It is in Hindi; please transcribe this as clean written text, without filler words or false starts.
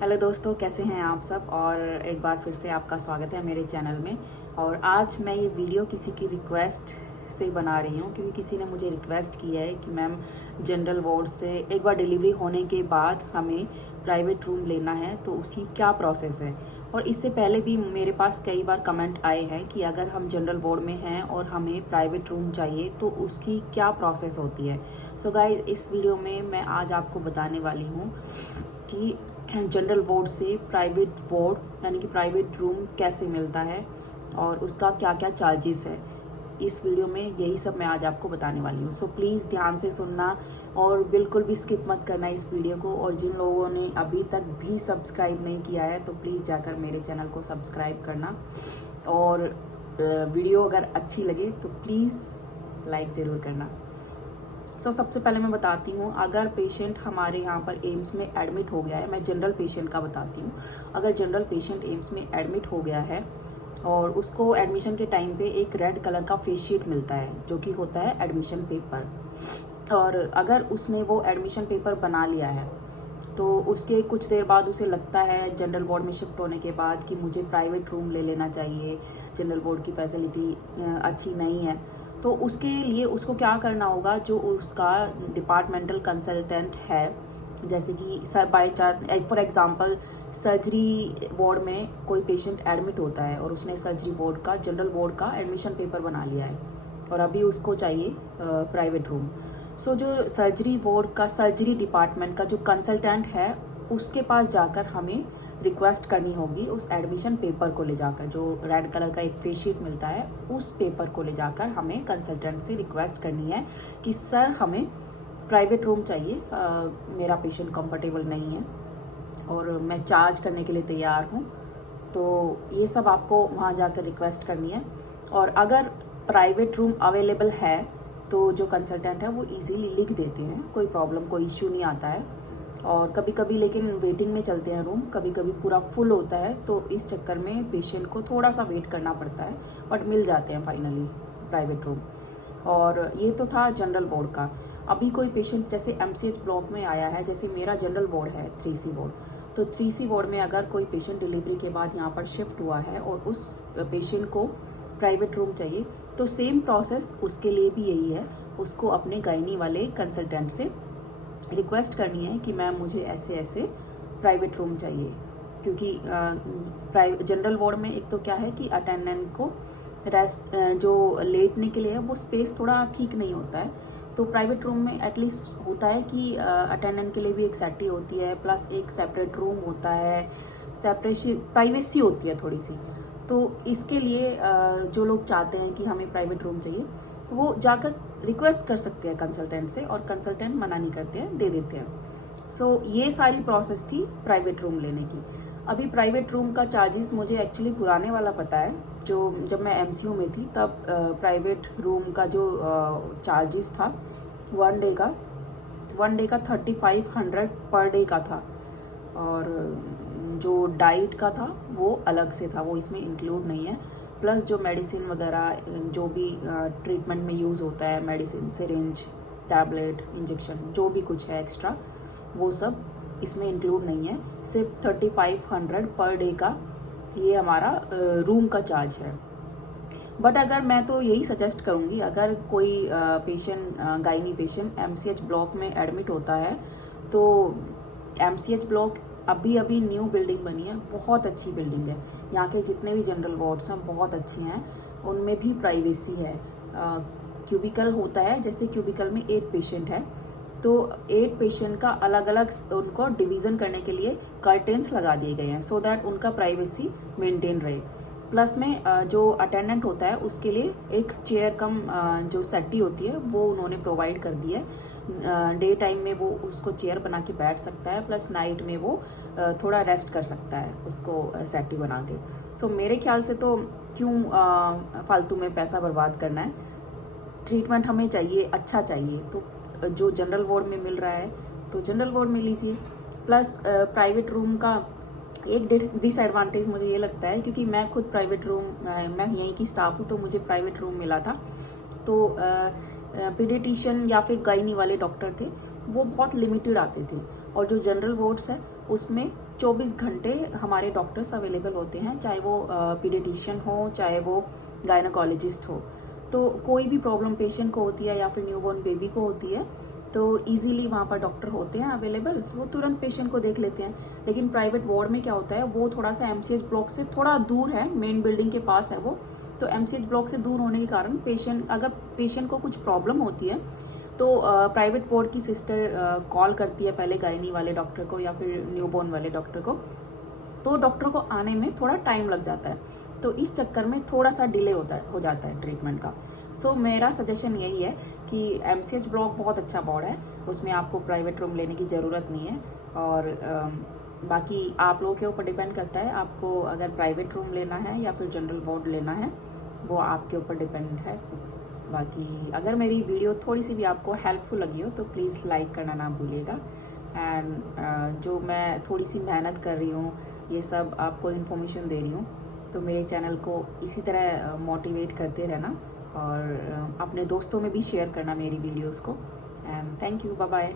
हेलो दोस्तों, कैसे हैं आप सब। और एक बार फिर से आपका स्वागत है मेरे चैनल में। और आज मैं ये वीडियो किसी की रिक्वेस्ट से बना रही हूँ, क्योंकि किसी ने मुझे रिक्वेस्ट किया है कि मैम जनरल वार्ड से एक बार डिलीवरी होने के बाद हमें प्राइवेट रूम लेना है, तो उसकी क्या प्रोसेस है। और इससे पहले भी मेरे पास कई बार कमेंट आए हैं कि अगर हम जनरल वार्ड में हैं और हमें प्राइवेट रूम चाहिए तो उसकी क्या प्रोसेस होती है। सो गाइस, इस वीडियो में मैं आज आपको बताने वाली हूँ कि जनरल वार्ड से प्राइवेट वार्ड यानी कि प्राइवेट रूम कैसे मिलता है और उसका क्या क्या चार्जेस है। इस वीडियो में यही सब मैं आज आपको बताने वाली हूँ। सो प्लीज़ ध्यान से सुनना और बिल्कुल भी स्किप मत करना इस वीडियो को। और जिन लोगों ने अभी तक भी सब्सक्राइब नहीं किया है तो प्लीज़ जाकर मेरे चैनल को सब्सक्राइब करना। और वीडियो अगर अच्छी लगे तो प्लीज़ लाइक ज़रूर करना। सबसे पहले मैं बताती हूँ, अगर पेशेंट हमारे यहाँ पर एम्स में एडमिट हो गया है, मैं जनरल पेशेंट का बताती हूँ। अगर जनरल पेशेंट एम्स में एडमिट हो गया है और उसको एडमिशन के टाइम पे एक रेड कलर का फेस शीट मिलता है जो कि होता है एडमिशन पेपर। और अगर उसने वो एडमिशन पेपर बना लिया है तो उसके कुछ देर बाद उसे लगता है जनरल वार्ड में शिफ्ट होने के बाद कि मुझे प्राइवेट रूम ले लेना चाहिए, जनरल वार्ड की फैसिलिटी अच्छी नहीं है, तो उसके लिए उसको क्या करना होगा, जो उसका डिपार्टमेंटल कंसल्टेंट है, जैसे कि sir by chance for example surgery ward में कोई पेशेंट एडमिट होता है और उसने सर्जरी वार्ड का जनरल वार्ड का एडमिशन पेपर बना लिया है और अभी उसको चाहिए प्राइवेट रूम। सो जो सर्जरी वार्ड का सर्जरी डिपार्टमेंट का जो कंसल्टेंट है उसके पास जाकर हमें रिक्वेस्ट करनी होगी उस एडमिशन पेपर को ले जाकर, जो रेड कलर का एक फेस शीट मिलता है उस पेपर को ले जाकर हमें कंसल्टेंट से रिक्वेस्ट करनी है कि सर हमें प्राइवेट रूम चाहिए, मेरा पेशेंट कंफर्टेबल नहीं है और मैं चार्ज करने के लिए तैयार हूँ। तो ये सब आपको वहाँ जाकर रिक्वेस्ट करनी है। और अगर प्राइवेट रूम अवेलेबल है तो जो कंसल्टेंट है वो इजीली लिख देते हैं, कोई प्रॉब्लम कोई इश्यू नहीं आता है। और कभी कभी लेकिन वेटिंग में चलते हैं रूम, कभी कभी पूरा फुल होता है, तो इस चक्कर में पेशेंट को थोड़ा सा वेट करना पड़ता है, बट मिल जाते हैं फाइनली प्राइवेट रूम। और ये तो था जनरल वार्ड का। अभी कोई पेशेंट जैसे एमसीएच ब्लॉक में आया है, जैसे मेरा जनरल वार्ड है 3C वार्ड, तो 3C वार्ड में अगर कोई पेशेंट डिलीवरी के बाद यहाँ पर शिफ्ट हुआ है और उस पेशेंट को प्राइवेट रूम चाहिए, तो सेम प्रोसेस उसके लिए भी यही है। उसको अपने गायनी वाले कंसल्टेंट से रिक्वेस्ट करनी है कि मैम मुझे ऐसे ऐसे प्राइवेट रूम चाहिए, क्योंकि जनरल वार्ड में एक तो क्या है कि अटेंडेंट को रेस्ट जो लेटने के लिए है वो स्पेस थोड़ा ठीक नहीं होता है। तो प्राइवेट रूम में एटलीस्ट होता है कि अटेंडेंट के लिए भी एक सेटी होती है, प्लस एक सेपरेट रूम होता है, सेपरेशन प्राइवेसी होती है थोड़ी सी। तो इसके लिए जो लोग चाहते हैं कि हमें प्राइवेट रूम चाहिए वो जाकर रिक्वेस्ट कर सकते हैं कंसल्टेंट से, और कंसल्टेंट मना नहीं करते हैं, दे देते हैं। सो ये सारी प्रोसेस थी प्राइवेट रूम लेने की। अभी प्राइवेट रूम का चार्जेस मुझे एक्चुअली पुराने वाला पता है, जो जब मैं एमसीयू में थी तब प्राइवेट रूम का जो चार्जेस था वन डे का 3500 पर डे का था। और जो डाइट का था वो अलग से था, वो इसमें इंक्लूड नहीं है। प्लस जो मेडिसिन वगैरह जो भी ट्रीटमेंट में यूज़ होता है, मेडिसिन सिरिंज टैबलेट इंजेक्शन जो भी कुछ है एक्स्ट्रा, वो सब इसमें इंक्लूड नहीं है। सिर्फ 3500 पर डे का ये हमारा रूम का चार्ज है। बट अगर मैं तो यही सजेस्ट करूँगी, अगर कोई patient gynae patient MCH block में एडमिट होता है, तो एमसीएच ब्लॉक अभी न्यू बिल्डिंग बनी है, बहुत अच्छी बिल्डिंग है। यहाँ के जितने भी जनरल वार्ड्स हैं बहुत अच्छे हैं, उनमें भी प्राइवेसी है। क्यूबिकल होता है, जैसे क्यूबिकल में 8 पेशेंट है तो 8 पेशेंट का अलग अलग उनको डिवीज़न करने के लिए कर्टेंस लगा दिए गए हैं, सो दैट उनका प्राइवेसी मेंटेन रहे। प्लस में जो अटेंडेंट होता है उसके लिए एक चेयर कम जो सेटी होती है वो उन्होंने प्रोवाइड कर दी है। डे टाइम में वो उसको चेयर बना के बैठ सकता है, प्लस नाइट में वो थोड़ा रेस्ट कर सकता है उसको सेटी बना के। सो मेरे ख्याल से तो क्यों फालतू में पैसा बर्बाद करना है। ट्रीटमेंट हमें चाहिए, अच्छा चाहिए, तो जो जनरल वार्ड में मिल रहा है तो जनरल वार्ड में लीजिए। प्लस प्राइवेट रूम का एक डिसएडवांटेज मुझे ये लगता है, क्योंकि मैं खुद प्राइवेट रूम मैं यहीं की स्टाफ हूँ, तो मुझे प्राइवेट रूम मिला था। तो पीडियाट्रिशियन या फिर गायनी वाले डॉक्टर थे वो बहुत लिमिटेड आते थे, और जो जनरल वार्ड्स है उसमें 24 घंटे हमारे डॉक्टर्स अवेलेबल होते हैं, चाहे वो पीडियाट्रिशियन हो, चाहे वो गायनोकोलॉजिस्ट हो। तो कोई भी प्रॉब्लम पेशेंट को होती है या फिर न्यूबॉर्न बेबी को होती है तो इजीली वहाँ पर डॉक्टर होते हैं अवेलेबल, वो तुरंत पेशेंट को देख लेते हैं। लेकिन प्राइवेट वार्ड में क्या होता है, वो थोड़ा सा एमसीएच ब्लॉक से थोड़ा दूर है, मेन बिल्डिंग के पास है वो। तो एमसीएच ब्लॉक से दूर होने के कारण अगर पेशेंट को कुछ प्रॉब्लम होती है तो प्राइवेट वार्ड की सिस्टर कॉल करती है पहले गायनी वाले डॉक्टर को या फिर न्यूबॉर्न वाले डॉक्टर को, तो डॉक्टर को आने में थोड़ा टाइम लग जाता है। तो इस चक्कर में थोड़ा सा डिले हो जाता है ट्रीटमेंट का। सो मेरा सजेशन यही है कि एमसीएच ब्लॉक बहुत अच्छा वार्ड है, उसमें आपको प्राइवेट रूम लेने की ज़रूरत नहीं है। और बाकी आप लोगों के ऊपर डिपेंड करता है, आपको अगर प्राइवेट रूम लेना है या फिर जनरल वार्ड लेना है, वो आपके ऊपर डिपेंड है। बाकी अगर मेरी वीडियो थोड़ी सी भी आपको हेल्पफुल लगी हो तो प्लीज़ लाइक करना ना भूलिएगा। एंड जो मैं थोड़ी सी मेहनत कर रही हूँ, ये सब आपको इन्फॉर्मेशन दे रही हूँ, तो मेरे चैनल को इसी तरह मोटिवेट करते रहना और अपने दोस्तों में भी शेयर करना मेरी वीडियोस को। And thank you, bye bye.